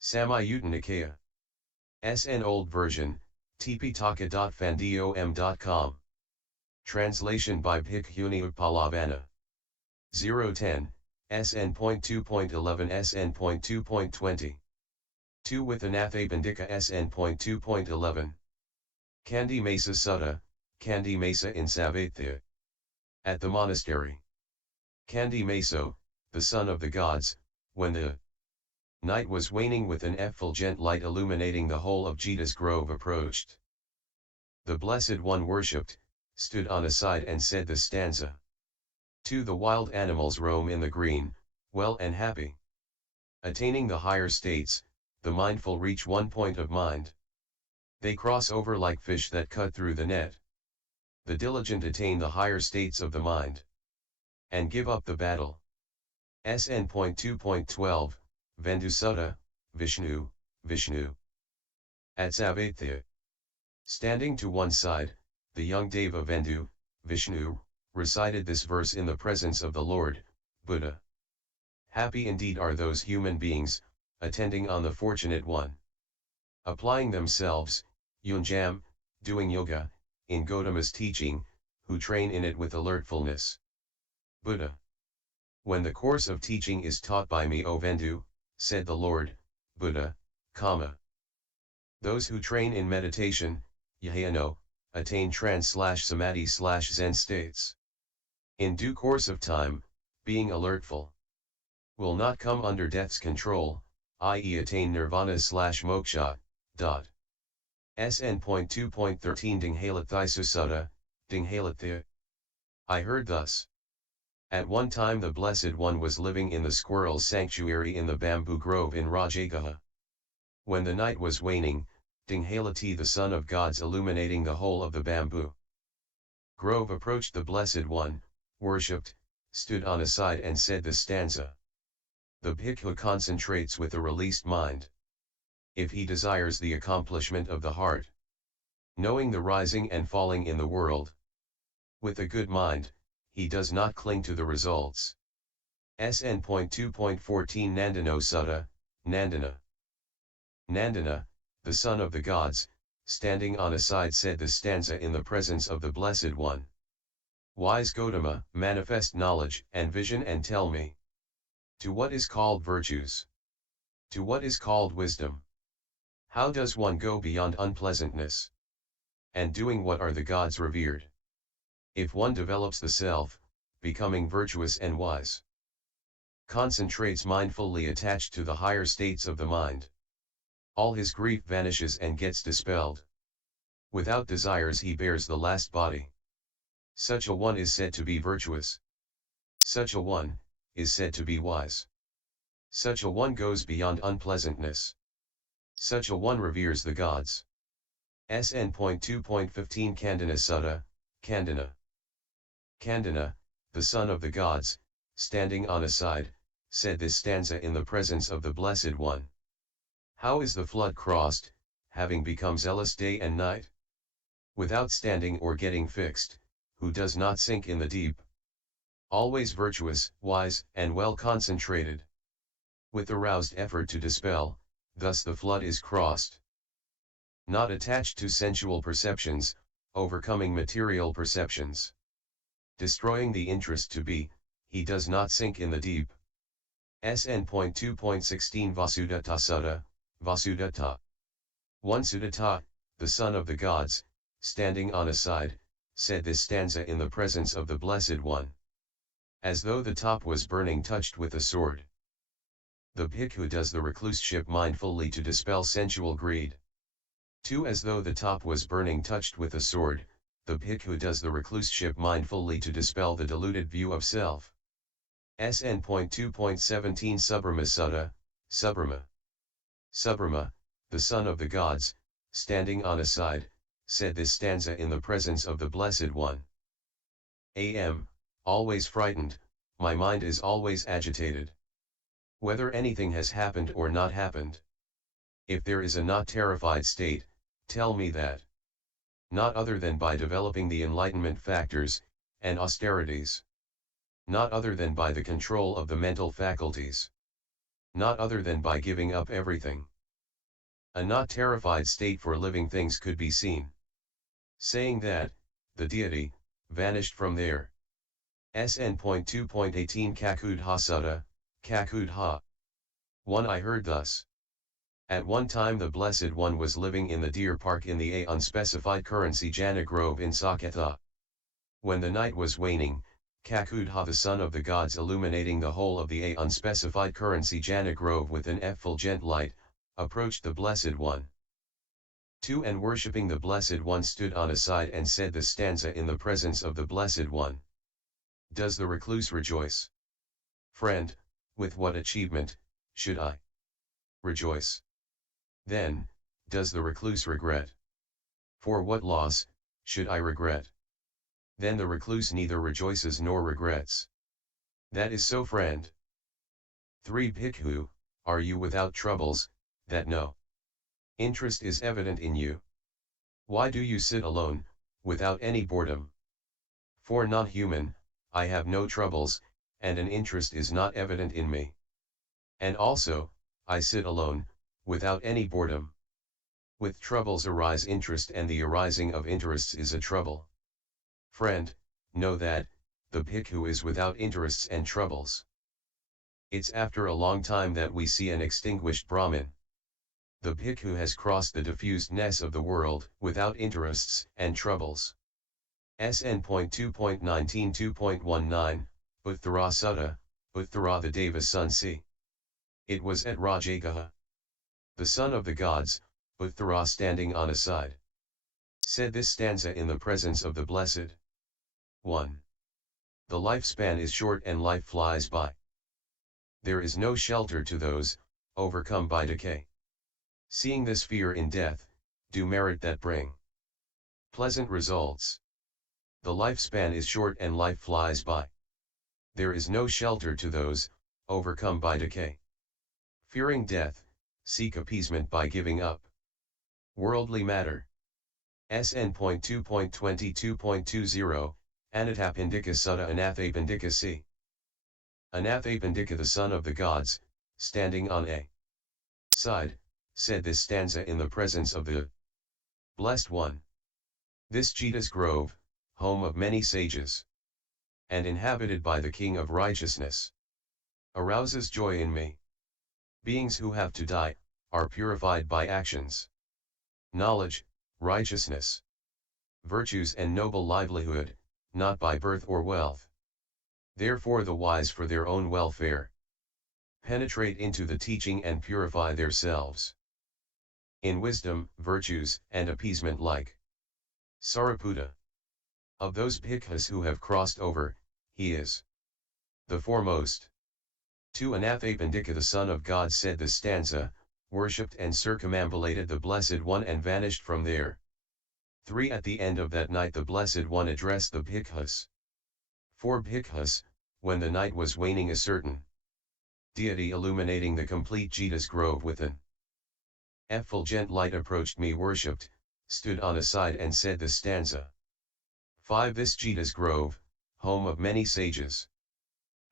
Samyutta Nikaya. SN Old Version, tpitaka.fandom.com. Translation by Bhikkhuni Uppalavanna. 010, SN.2.11-SN.2.20. 2 with Anathapindika SN.2.11. Candimaso Sutta, Candimaso in Sàvatthi. At the monastery. Candimaso, the son of the gods, when the night was waning with an effulgent light illuminating the whole of Jeta's grove approached. The Blessed One worshipped, stood on a side and said the stanza. 2 The wild animals roam in the green, well and happy. Attaining the higher states, the mindful reach one point of mind. They cross over like fish that cut through the net. The diligent attain the higher states of the mind. And give up the battle. SN.2.12, Vendu Sutta, Vishnu, Vishnu. At Savatthi. Standing to one side, the young deva Vendu, Vishnu, recited this verse in the presence of the Lord, Buddha. Happy indeed are those human beings, attending on the Fortunate One. Applying themselves, Yunjam, doing yoga, in Gotama's teaching, who train in it with alertfulness. Buddha. When the course of teaching is taught by me, O Vendu, said the Lord, Buddha, those who train in meditation, Yahano, attain tran/samadhi/zen states. In due course of time, being alertful, will not come under death's control, i.e. attain nirvana/moksha. SN.2.13 Dinghalathi Sutta, Dinghalathi. I heard thus. At one time the Blessed One was living in the squirrel's sanctuary in the bamboo grove in Rajagaha. When the night was waning, Dinghalathi the son of gods illuminating the whole of the bamboo grove approached the Blessed One, worshipped, stood on a side and said the stanza. The bhikkhu concentrates with a released mind. If he desires the accomplishment of the heart, knowing the rising and falling in the world, with a good mind, he does not cling to the results. SN.2.14 Nandino Sutta, Nandana. Nandana, the son of the gods, standing on a side said the stanza in the presence of the Blessed One. Wise Gotama, manifest knowledge and vision and tell me. To what is called virtues? To what is called wisdom? How does one go beyond unpleasantness? And doing what are the gods revered? If one develops the self, becoming virtuous and wise, concentrates mindfully attached to the higher states of the mind, all his grief vanishes and gets dispelled. Without desires he bears the last body. Such a one is said to be virtuous. Such a one is said to be wise. Such a one goes beyond unpleasantness. Such a one reveres the gods. SN.2.15 Candina Sutta, Candina. Candina, the son of the gods, standing on a side, said this stanza in the presence of the Blessed One. How is the flood crossed, having become zealous day and night? Without standing or getting fixed, who does not sink in the deep? Always virtuous, wise, and well concentrated. With aroused effort to dispel, thus the flood is crossed. Not attached to sensual perceptions, overcoming material perceptions. Destroying the interest to be, he does not sink in the deep. SN.2.16 Vasudetta Sutta, Vasudetta. One Sudatta, the son of the gods, standing on a side, said this stanza in the presence of the Blessed One. As though the top was burning touched with a sword. The bhikkhu does the recluseship mindfully to dispel sensual greed. 2 As though the top was burning touched with a sword, the bhikkhu does the recluseship mindfully to dispel the deluded view of self. SN.2.17 Subbrahma Sutta, Subbrahma. Subbrahma, the son of the gods, standing on a side, said this stanza in the presence of the Blessed One. Always frightened, my mind is always agitated. Whether anything has happened or not happened. If there is a not terrified state, tell me that. Not other than by developing the enlightenment factors, and austerities. Not other than by the control of the mental faculties. not other than by giving up everything. A not terrified state for living things could be seen. Saying that, the deity, vanished from there. SN.2.11 Kakudha Sutta, Kakudha. 1 I heard thus. At one time the Blessed One was living in the deer park in the unspecified currency Jana Grove in Sàvatthi. When the night was waning, Kakudha the son of the gods illuminating the whole of the unspecified currency Jana Grove with an effulgent light, approached the Blessed One. 2 And worshipping the Blessed One stood on a side and said the stanza in the presence of the Blessed One. Does the recluse rejoice? Friend, with what achievement should I rejoice? Then, does the recluse regret? For what loss should I regret? Then the recluse neither rejoices nor regrets. That is so, friend. 3 Bhikkhu, are you without troubles, that no interest is evident in you? Why do you sit alone, without any boredom? For non-human, I have no troubles, and an interest is not evident in me. And also, I sit alone, without any boredom. With troubles arise interest, and the arising of interests is a trouble. Friend, know that, the bhikkhu is without interests and troubles. It's after a long time that we see an extinguished Brahmin. The bhikkhu has crossed the diffusedness of the world, without interests and troubles. SN.2.11-2.19, Uttara Sutta, Uttara the Deva son c. It was at Rajagaha. The son of the gods, Uttara standing on a side, said this stanza in the presence of the Blessed 1. The lifespan is short and life flies by. There is no shelter to those, overcome by decay. Seeing this fear in death, do merit that bring pleasant results. The lifespan is short and life flies by. There is no shelter to those, overcome by decay. Fearing death, seek appeasement by giving up worldly matter. SN.2.22.20, Anathapindika Sutta Anathapindika c. Anathapindika the son of the gods, standing on a side, said this stanza in the presence of the Blessed One. This Jeta's grove, home of many sages, and inhabited by the King of Righteousness, arouses joy in me. Beings who have to die, are purified by actions, knowledge, righteousness, virtues and noble livelihood, not by birth or wealth. Therefore the wise for their own welfare penetrate into the teaching and purify themselves in wisdom, virtues, and appeasement like Sariputta. Of those bhikkhus who have crossed over, he is the foremost. 2 Anathapindika the son of God said the stanza, worshipped and circumambulated the Blessed One and vanished from there. 3 At the end of that night the Blessed One addressed the bhikkhus. 4 Bhikkhus, when the night was waning a certain deity illuminating the complete Jeta's grove with an effulgent light approached me, worshipped, stood on a side and said the stanza. 5 This Jeta's grove, home of many sages,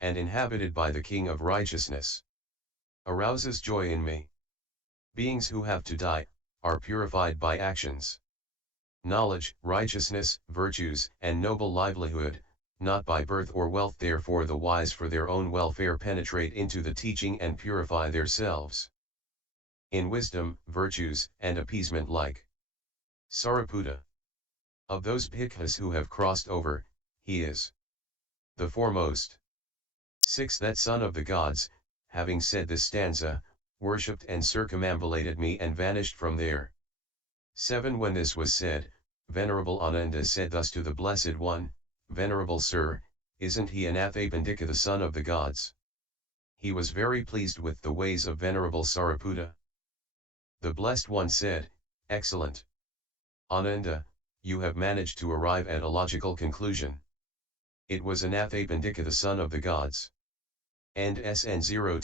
and inhabited by the King of Righteousness, arouses joy in me. Beings who have to die, are purified by actions, knowledge, righteousness, virtues, and noble livelihood, not by birth or wealth. Therefore the wise for their own welfare penetrate into the teaching and purify themselves in wisdom, virtues, and appeasement like Sariputta. Of those bhikkhus who have crossed over, he is the foremost. 6 That son of the gods, having said this stanza, worshipped and circumambulated me and vanished from there. 7 When this was said, Venerable Ananda said thus to the Blessed One, Venerable Sir, isn't he Anathapindika the son of the gods? He was very pleased with the ways of Venerable Sariputta. The Blessed One said, Excellent. Ananda, you have managed to arrive at a logical conclusion. It was Anathapindika the son of the gods. End SN.2.11